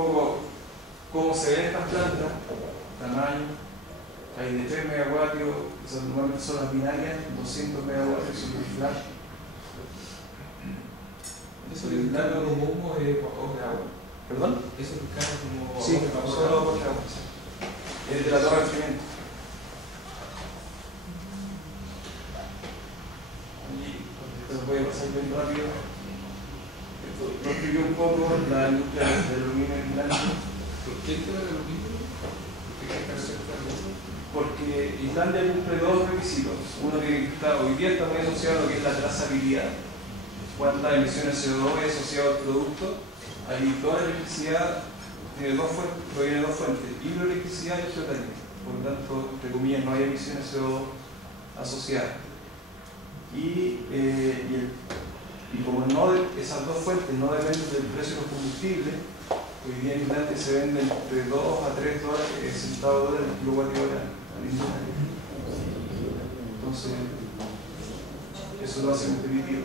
poco cómo se ven estas plantas, tamaño. Hay de 3 megavatios, esas normalmente son las binarias, 200 megavatios son los flash. ¿Eso es el cargo como humo de vapor de agua? ¿Perdón? ¿Eso es el cargo como sí, vapor de solo agua? vapor de agua. Es de la torre de enfriamiento. Entonces voy a pasar bien rápido. Esto lo expliqué un poco, la industria del aluminio en Islandia. ¿Por qué el tema del aluminio? Porque Islandia cumple dos requisitos. Uno que está hoy día está muy asociado a lo que es la trazabilidad. Cuántas emisiones CO2 es asociado al producto. Ahí toda la electricidad tiene proviene de dos fuentes, hidroelectricidad y geotérmica. Por lo tanto, entre comillas, no hay emisiones CO2 asociadas. Y como esas dos fuentes no dependen del precio de los combustibles, hoy día en Islandia se venden entre 2 a 3 dólares, centavos de kilovatio hora al industria. Entonces, eso lo hace competitivo.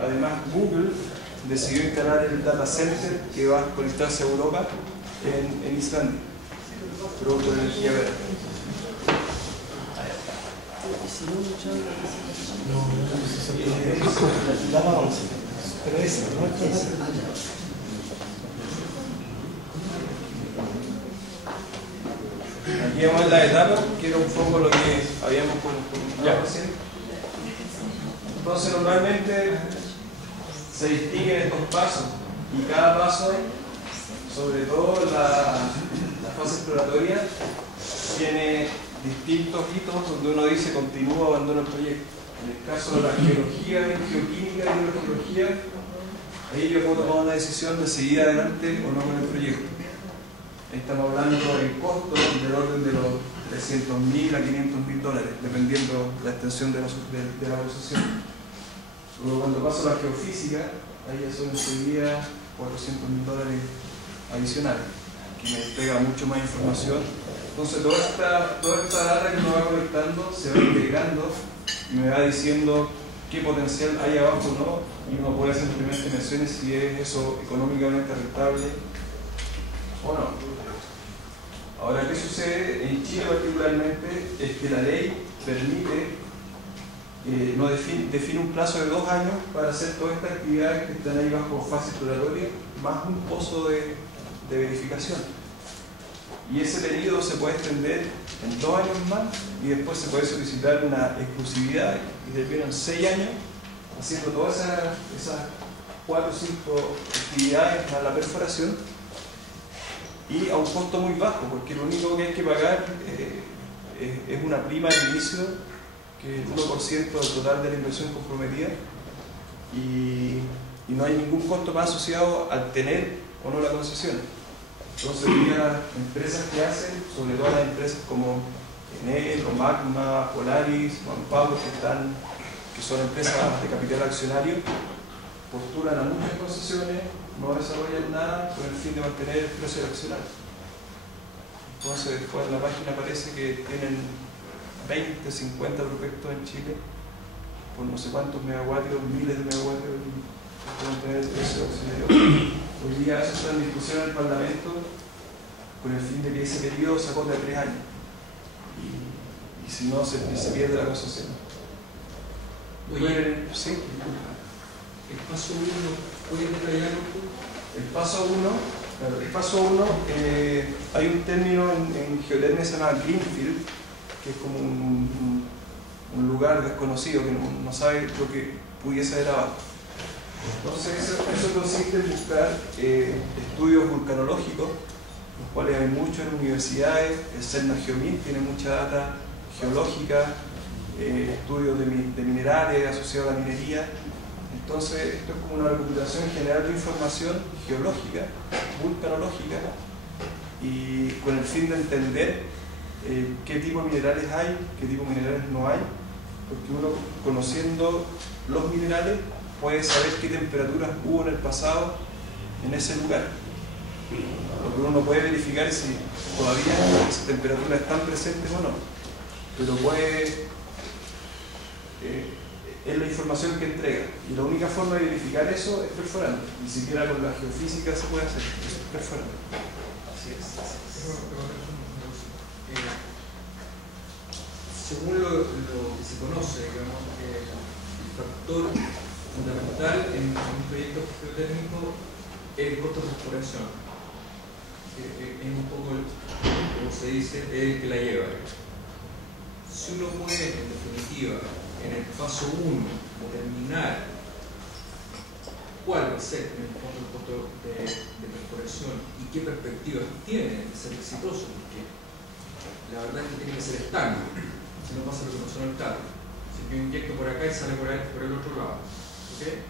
Además, Google decidió instalar el data center que va a conectarse a Europa en Islandia, producto de energía verde. Pero ese, no es Aquí vamos en la etapa, que era un poco lo que habíamos comentado recién. Entonces, normalmente se distinguen estos pasos, y cada paso, sobre todo la fase exploratoria, tiene distintos hitos donde uno dice continúa o abandona el proyecto. En el caso de la geología, geoquímica y hidrogeología, ahí yo puedo tomar una decisión de seguir adelante o no con el proyecto. Ahí estamos hablando de costos del orden de los 300.000 a 500.000 dólares, dependiendo la extensión de la concesión. Luego, cuando paso a la geofísica, ahí ya son enseguida 400.000 dólares adicionales, que me entrega mucho más información. Entonces, toda esta data que uno va conectando se va integrando y me va diciendo qué potencial hay abajo o no, y uno puede hacer simplemente menciones si es eso económicamente rentable o no. Ahora, ¿qué sucede? En Chile particularmente es que la ley permite, define un plazo de 2 años para hacer todas estas actividades que están ahí bajo fase exploratoria, más un pozo de verificación. Y ese periodo se puede extender en 2 años más y después se puede solicitar una exclusividad y terminan 6 años haciendo todas esas 4 o 5 actividades para la perforación y a un costo muy bajo, porque lo único que hay que pagar es una prima de inicio, que es el 1% del total de la inversión comprometida, y no hay ningún costo más asociado al tener o no la concesión. Entonces, las empresas que hacen, sobre todo las empresas como Enel, o Magma, Polaris, Juan Pablo, que son empresas de capital accionario, postulan a muchas concesiones, no desarrollan nada con el fin de mantener el precio del accionario. Entonces, después en la página aparece que tienen 20, 50 proyectos en Chile por no sé cuántos megavatios, miles de megavatios para mantener el precio del accionario. Hoy día eso está en discusión en el Parlamento con el fin de que ese periodo se acorte a 3 años y si no se pierde la concesión. Oye, sí. ¿El paso 1 puede detallarlo tú? El paso 1, hay un término en geotermia que se llama Greenfield, que es como un lugar desconocido que no sabe lo que pudiese haber abajo. Entonces eso consiste en buscar estudios vulcanológicos, los cuales hay muchos en universidades. El CERN Geomint tiene mucha data geológica, estudios de minerales asociados a la minería. Entonces esto es como una recuperación general de información geológica, vulcanológica, y con el fin de entender qué tipo de minerales hay, qué tipo de minerales no hay, porque uno, conociendo los minerales, puede saber qué temperaturas hubo en el pasado en ese lugar. Lo que uno puede verificar es si todavía esas temperaturas están presentes o no, pero puede es la información que entrega. Y la única forma de verificar eso es perforando. Ni siquiera con la geofísica se puede hacer, es perforando. Así es. Según lo que se conoce, digamos, el factor fundamental en un proyecto geotérmico es el costo de exploración. Es un poco, como se dice, el que la lleva. Si uno puede, en definitiva, en el paso 1, determinar cuál va a ser en el fondo el costo de perforación y qué perspectivas tiene de ser exitoso, porque la verdad es que tiene que ser estable, si no pasa lo que pasó en el TAP. Si yo inyecto por acá y sale por el otro lado. ¿Okay?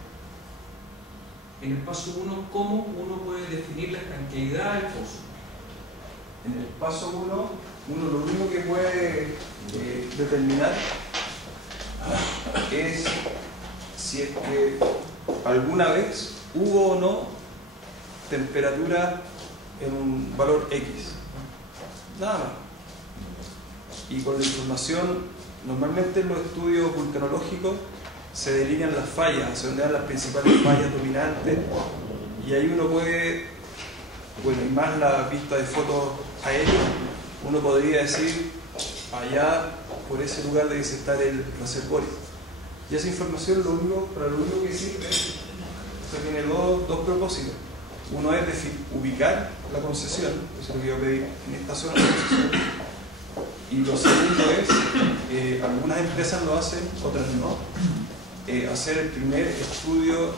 En el paso 1, ¿cómo uno puede definir la estanqueidad del pozo? En el paso 1, uno lo único que puede determinar es si es que alguna vez hubo o no temperatura en un valor X. Nada más. Y con la información, normalmente en los estudios vulcanológicos se delinean las fallas, se delinean las principales fallas dominantes, y ahí uno puede, bueno, y más la vista de fotos aéreas, uno podría decir, allá por ese lugar debe estar el reservorio. Y esa información para lo único que sirve, o sea, tiene dos propósitos. Uno es ubicar la concesión, eso es lo que yo pedí en esta zona de concesión. Y lo segundo es, algunas empresas lo hacen, otras no, hacer el primer estudio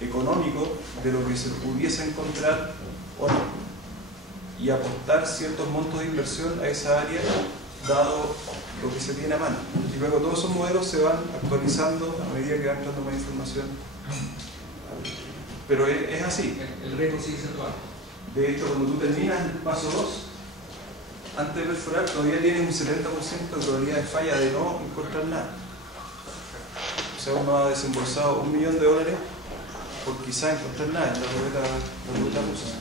económico de lo que se pudiese encontrar o no, y aportar ciertos montos de inversión a esa área dado lo que se tiene a mano. Y luego todos esos modelos se van actualizando a medida que va entrando más información. Pero es así. El riesgo sigue siendo alto. De hecho, cuando tú terminas el paso 2, antes de perforar, todavía tienes un 70% de probabilidad de falla de no encontrar nada. O sea, uno ha desembolsado $1 millón por quizá encontrar nada en la ruleta rusa.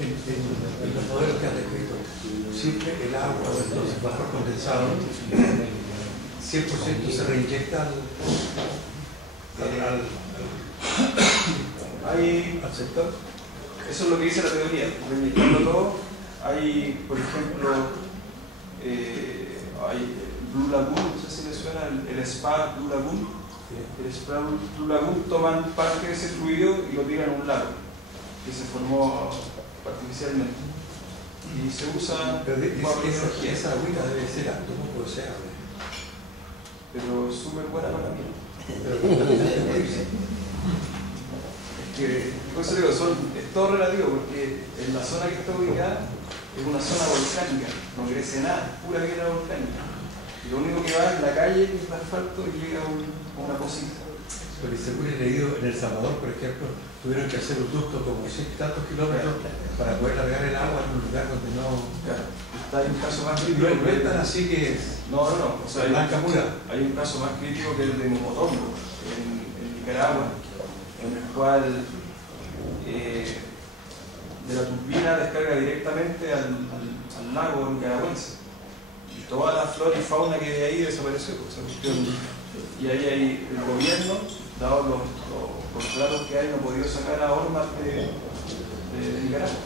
En los modelos que han descrito, siempre el agua o entonces vapor condensado, 100% se reinyecta al sector. Eso es lo que dice la teoría, reinyectando todo. Hay, por ejemplo, hay Blue Lagoon, no sé si le suena, el Spa Blue Lagoon. El Spa Blue Lagoon toman parte de ese fluido y lo tiran a un lago que se formó artificialmente. Y se usa... Pero esa agüita debe ser átomo por deseable. Pero es súper buena para mí. Por eso digo, es todo relativo, porque en la zona que está ubicada es una zona volcánica, no crece nada, pura piedra volcánica. Y lo único que va es la calle, que es el asfalto, y llega a una cosita. Pero según he leído, en El Salvador, por ejemplo, tuvieron que hacer un ducto como 100 y tantos kilómetros para poder largar el agua en un lugar donde no... Claro. Está un caso más crítico. No es tan así que... No. O sea, hay un caso más crítico que el de Momotombo, en Nicaragua, en el cual de la turbina descarga directamente al lago nicaragüense. Y toda la flora y fauna que hay ahí desapareció. Y ahí hay el gobierno, dado los contratos que hay, no ha podido sacar a Ormat de Nicaragua.